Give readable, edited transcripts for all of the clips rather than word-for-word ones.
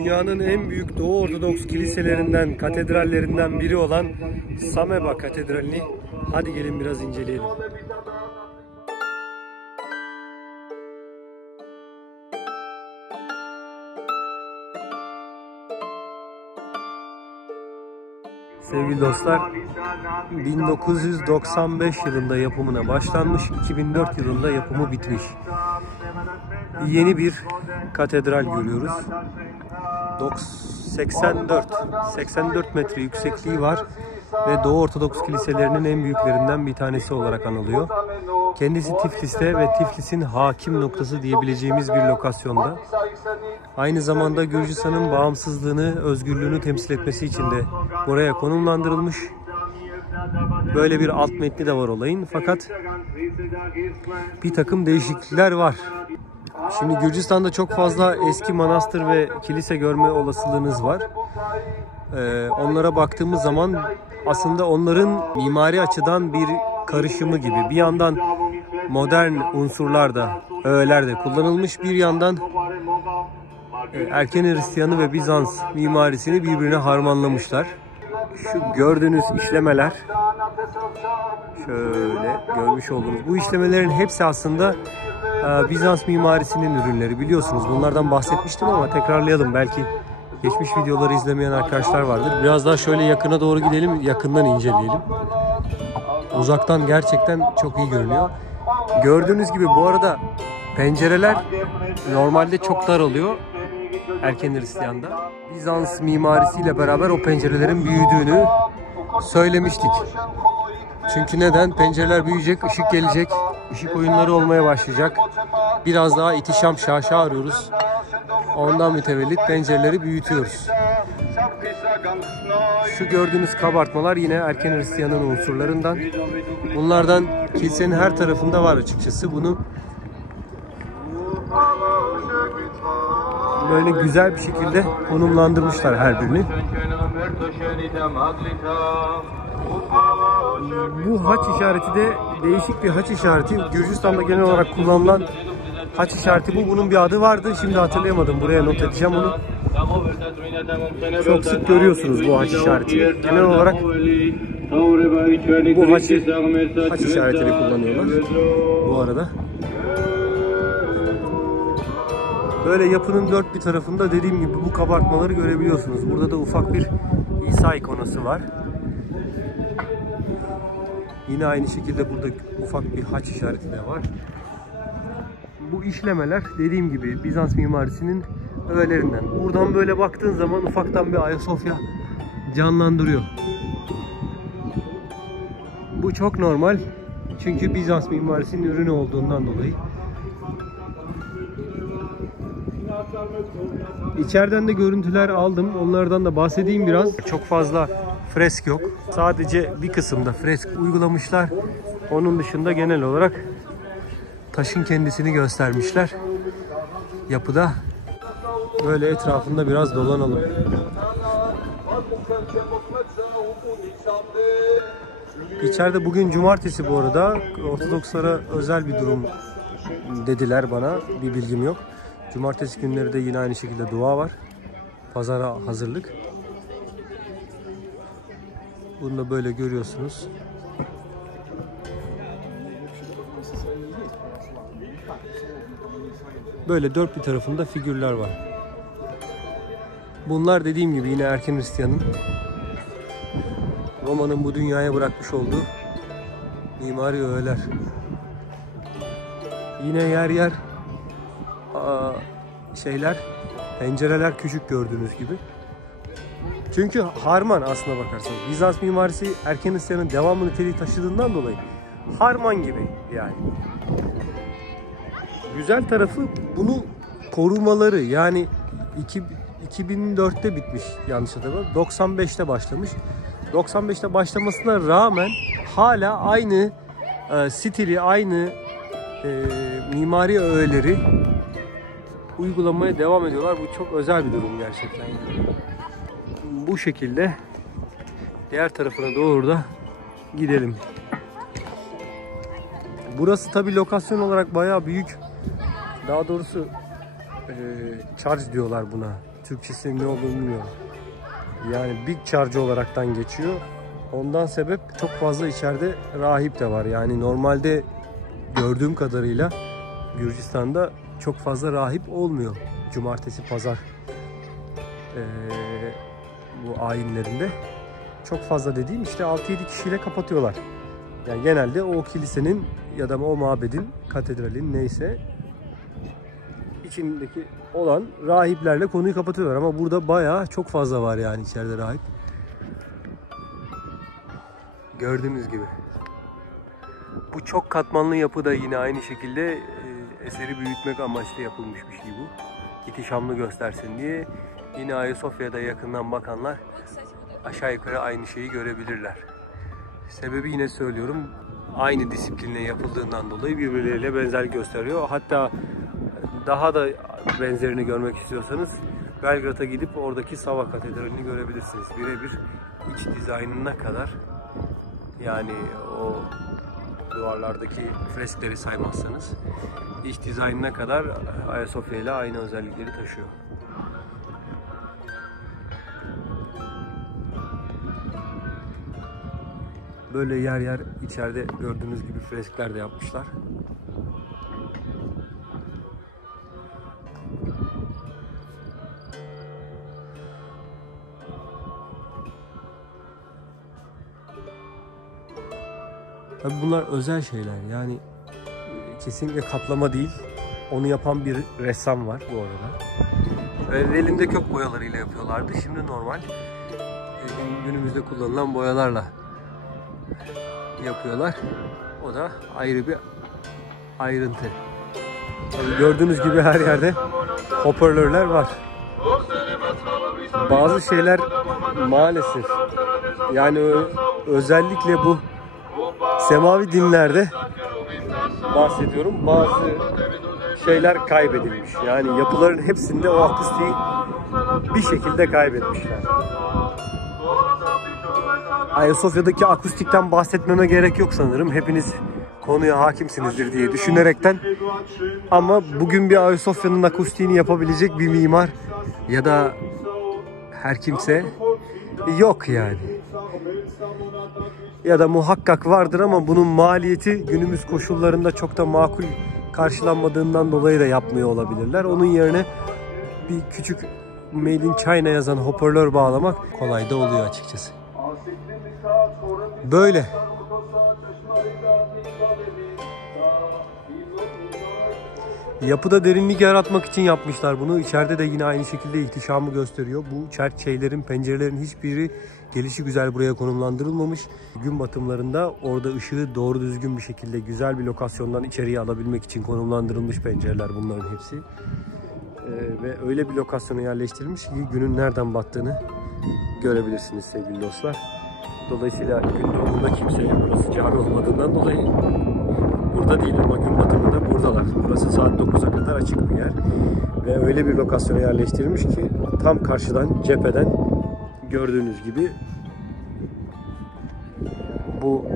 Dünyanın en büyük Doğu Ortodoks kiliselerinden, katedrallerinden biri olan Sameba Katedrali'ni hadi gelin biraz inceleyelim. Sevgili dostlar, 1995 yılında yapımına başlanmış, 2004 yılında yapımı bitmiş. Yeni bir katedral görüyoruz. 84 metre yüksekliği var ve Doğu Ortodoks kiliselerinin en büyüklerinden bir tanesi olarak anılıyor. Kendisi Tiflis'te ve Tiflis'in hakim noktası diyebileceğimiz bir lokasyonda. Aynı zamanda Gürcistan'ın bağımsızlığını, özgürlüğünü temsil etmesi için de buraya konumlandırılmış. Böyle bir alt metni de var olayın, fakat bir takım değişiklikler var. Şimdi Gürcistan'da çok fazla eski manastır ve kilise görme olasılığınız var. Onlara baktığımız zaman aslında onların mimari açıdan bir karışımı gibi. Bir yandan modern unsurlar da, öğeler de kullanılmış. Bir yandan erken Hristiyanı ve Bizans mimarisini birbirine harmanlamışlar. Şu gördüğünüz işlemeler, şöyle görmüş olduğunuz bu işlemelerin hepsi aslında Bizans mimarisinin ürünleri. Biliyorsunuz, bunlardan bahsetmiştim ama tekrarlayalım. Belki geçmiş videoları izlemeyen arkadaşlar vardır. Biraz daha şöyle yakına doğru gidelim, yakından inceleyelim. Uzaktan gerçekten çok iyi görünüyor. Gördüğünüz gibi bu arada pencereler normalde çok dar oluyor erken Hristiyan'da. Bizans mimarisiyle beraber o pencerelerin büyüdüğünü söylemiştik. Çünkü neden? Pencereler büyüyecek, ışık gelecek, ışık oyunları olmaya başlayacak. Biraz daha ihtişam, şaşa arıyoruz. Ondan mütevellit pencereleri büyütüyoruz. Şu gördüğünüz kabartmalar yine erken Hristiyan'ın unsurlarından. Bunlardan kilisenin her tarafında var açıkçası. Bunu böyle güzel bir şekilde konumlandırmışlar her birini. Bu haç işareti de değişik bir haç işareti. Gürcistan'da genel olarak kullanılan haç işareti bu. Bunun bir adı vardı. Şimdi hatırlayamadım. Buraya not edeceğim onu. Çok sık görüyorsunuz bu haç işareti. Genel olarak bu haç işaretini kullanıyorlar bu arada. Böyle yapının dört bir tarafında dediğim gibi bu kabartmaları görebiliyorsunuz. Burada da ufak bir İsa ikonası var. Yine aynı şekilde burada ufak bir haç işareti de var. Bu işlemeler dediğim gibi Bizans mimarisinin öğelerinden. Buradan böyle baktığın zaman ufaktan bir Ayasofya canlandırıyor. Bu çok normal. Çünkü Bizans mimarisinin ürünü olduğundan dolayı. İçeriden de görüntüler aldım. Onlardan da bahsedeyim biraz. Çok fazla fresk yok. Sadece bir kısımda fresk uygulamışlar. Onun dışında genel olarak taşın kendisini göstermişler. Yapıda böyle etrafında biraz dolanalım. İçeride bugün cumartesi bu arada. Ortodokslara özel bir durum dediler bana. Bir bilgim yok. Cumartesi günleri de yine aynı şekilde dua var. Pazara hazırlık. Bunu da böyle görüyorsunuz. Böyle dört bir tarafında figürler var. Bunlar dediğim gibi yine erken Hristiyan'ın, Roma'nın bu dünyaya bırakmış olduğu mimari öğeler. Yine yer yer pencereler küçük gördüğünüz gibi. Çünkü harman aslına bakarsanız. Bizans mimarisi erken Hristiyan'ın devamlı niteliği taşıdığından dolayı harman gibi yani. Güzel tarafı bunu korumaları, yani 2004'te bitmiş yanlış hatırlamıyorum. 95'te başlamış. 95'te başlamasına rağmen hala aynı stili, aynı mimari öğeleri uygulamaya devam ediyorlar. Bu çok özel bir durum gerçekten. Bu şekilde diğer tarafına doğru da gidelim. Burası tabi lokasyon olarak bayağı büyük. Daha doğrusu charge diyorlar buna. Türkçesinin ne olduğunu bilmiyorum. Yani Big Charge olaraktan geçiyor. Ondan sebep çok fazla içeride rahip de var. Yani normalde gördüğüm kadarıyla Gürcistan'da çok fazla rahip olmuyor. Cumartesi, pazar bu ayinlerinde. Çok fazla dediğim işte 6-7 kişiyle kapatıyorlar. Yani genelde o kilisenin ya da o mabedin, katedralin neyse içindeki olan rahiplerle konuyu kapatıyorlar. Ama burada bayağı çok fazla var yani içeride rahip. Gördüğünüz gibi. Bu çok katmanlı yapı da yine aynı şekilde eseri büyütmek amaçlı yapılmış bir şey bu. İhtişamlı göstersin diye. Yine Ayasofya'da yakından bakanlar aşağı yukarı aynı şeyi görebilirler. Sebebi yine söylüyorum, aynı disiplinle yapıldığından dolayı birbirleriyle benzerlik gösteriyor. Hatta daha da benzerini görmek istiyorsanız Belgrad'a gidip oradaki Sava Katedrali'ni görebilirsiniz. Birebir iç dizaynına kadar, yani o duvarlardaki freskleri saymazsanız iç dizaynına kadar Ayasofya ile aynı özellikleri taşıyor. Böyle yer yer içeride gördüğünüz gibi freskler de yapmışlar. Tabii bunlar özel şeyler, yani kesinlikle kaplama değil. Onu yapan bir ressam var bu arada. Ve elinde kök boyalarıyla yapıyorlardı. Şimdi normal günümüzde kullanılan boyalarla yapıyorlar. O da ayrı bir ayrıntı. Tabii gördüğünüz gibi her yerde hoparlörler var. Bazı şeyler maalesef, yani özellikle bu semavi dinlerde bahsediyorum, bazı şeyler kaybedilmiş. Yani yapıların hepsinde o akustiği bir şekilde kaybetmişler. Ayasofya'daki akustikten bahsetmeme gerek yok sanırım. Hepiniz konuya hakimsinizdir diye düşünerekten. Ama bugün bir Ayasofya'nın akustiğini yapabilecek bir mimar ya da her kimse yok yani. Ya da muhakkak vardır ama bunun maliyeti günümüz koşullarında çok da makul karşılanmadığından dolayı da yapmıyor olabilirler. Onun yerine bir küçük Made in China yazan hoparlör bağlamak kolay da oluyor açıkçası. Böyle. Yapıda derinlik yaratmak için yapmışlar bunu. İçeride de yine aynı şekilde ihtişamı gösteriyor. Bu şeylerin, pencerelerin hiçbiri gelişigüzel buraya konumlandırılmamış. Gün batımlarında orada ışığı doğru düzgün bir şekilde güzel bir lokasyondan içeriye alabilmek için konumlandırılmış pencereler bunların hepsi. Ve öyle bir lokasyona yerleştirilmiş ki günün nereden battığını görebilirsiniz sevgili dostlar. Dolayısıyla gün doğumunda kimse, burası cami olmadığından dolayı burada değil ama gün batımında buradalar. Burası saat 9'a kadar açık bir yer. Ve öyle bir lokasyona yerleştirilmiş ki tam karşıdan, cepheden gördüğünüz gibi bu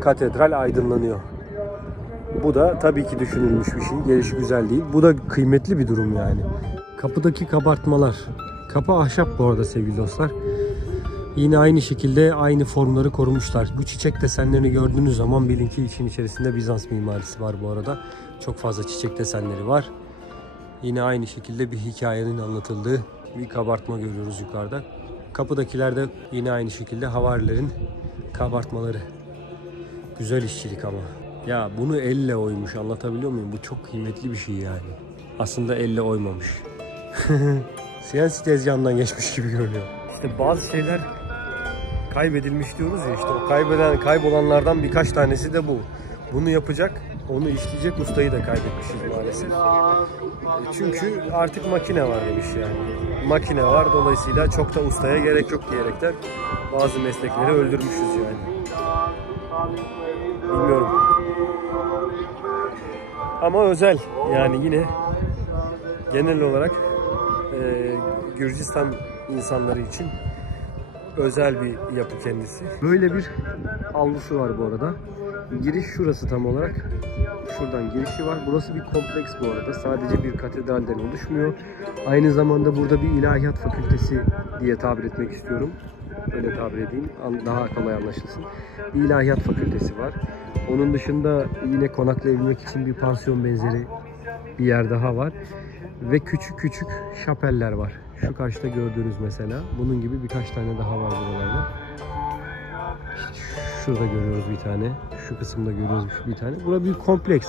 katedral aydınlanıyor. Bu da tabii ki düşünülmüş bir şey. Gelişigüzel değil. Bu da kıymetli bir durum yani. Kapıdaki kabartmalar. Kapı ahşap bu arada sevgili dostlar. Yine aynı şekilde aynı formları korumuşlar. Bu çiçek desenlerini gördüğünüz zaman bilin ki için içerisinde Bizans mimarisi var bu arada. Çok fazla çiçek desenleri var. Yine aynı şekilde bir hikayenin anlatıldığı bir kabartma görüyoruz yukarıda. Kapıdakiler de yine aynı şekilde havarilerin kabartmaları. Güzel işçilik ama. Ya bunu elle oymuş, anlatabiliyor muyum? Bu çok kıymetli bir şey yani. Aslında elle oymamış. CNC tezgahından geçmiş gibi görünüyor. İşte bazı şeyler kaybedilmiş diyoruz ya, işte o kaybolanlardan birkaç tanesi de bu. Bunu yapacak, onu işleyecek ustayı da kaybetmişiz maalesef. Çünkü artık makine var demiş yani. Makine var, dolayısıyla çok da ustaya gerek yok diyerekten bazı meslekleri öldürmüşüz yani. Bilmiyorum. Ama özel yani, yine genel olarak Gürcistan insanları için özel bir yapı kendisi. Böyle bir avlusu var bu arada. Giriş şurası tam olarak. Şuradan girişi var. Burası bir kompleks bu arada. Sadece bir katedralden oluşmuyor. Aynı zamanda burada bir ilahiyat fakültesi diye tabir etmek istiyorum. Öyle tabir edeyim. Daha kolay anlaşılsın. Bir ilahiyat fakültesi var. Onun dışında yine konaklayabilmek için bir pansiyon benzeri bir yer daha var. Ve küçük küçük şapeller var. Şu karşıda gördüğünüz mesela. Bunun gibi birkaç tane daha var buralarda. İşte şurada görüyoruz bir tane. Şu kısımda görüyoruz bir tane. Burası bir kompleks.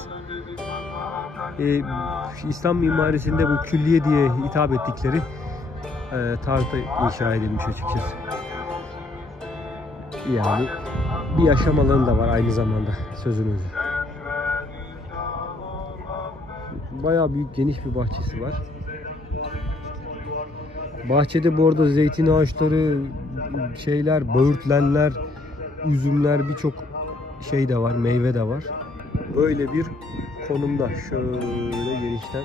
İslam mimarisinde bu külliye diye hitap ettikleri tarzda inşa edilmiş açıkçası. Yani bir yaşam alanı da var aynı zamanda sözün özü. Bayağı büyük, geniş bir bahçesi var. Bahçede bu arada zeytin ağaçları, böğürtlenler, üzümler, birçok şey de var, meyve de var. Böyle bir konumda, şöyle genişten.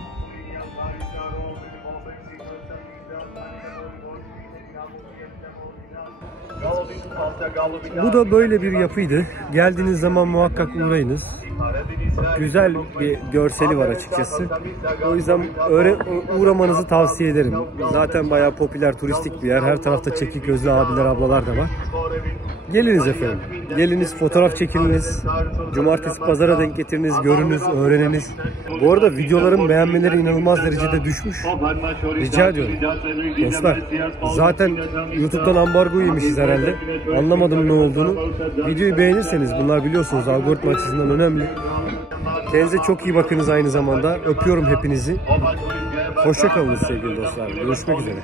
Bu da böyle bir yapıydı. Geldiğiniz zaman muhakkak uğrayınız. Güzel bir görseli var açıkçası. O yüzden uğramanızı tavsiye ederim. Zaten bayağı popüler, turistik bir yer. Her tarafta çekik gözlü abiler, ablalar da var. Geliniz efendim. Geliniz, fotoğraf çekiliniz. Cumartesi pazara denk getiriniz, görünüz, öğreniniz. Bu arada videoların beğenmeleri inanılmaz derecede düşmüş. Rica ediyorum. Dostlar, zaten YouTube'dan ambargo yemişiz herhalde. Anlamadım ne olduğunu. Videoyu beğenirseniz, bunlar biliyorsunuz algoritma açısından önemli. Kendinize çok iyi bakınız aynı zamanda. Öpüyorum hepinizi. Hoşça kalın sevgili dostlar. Görüşmek üzere.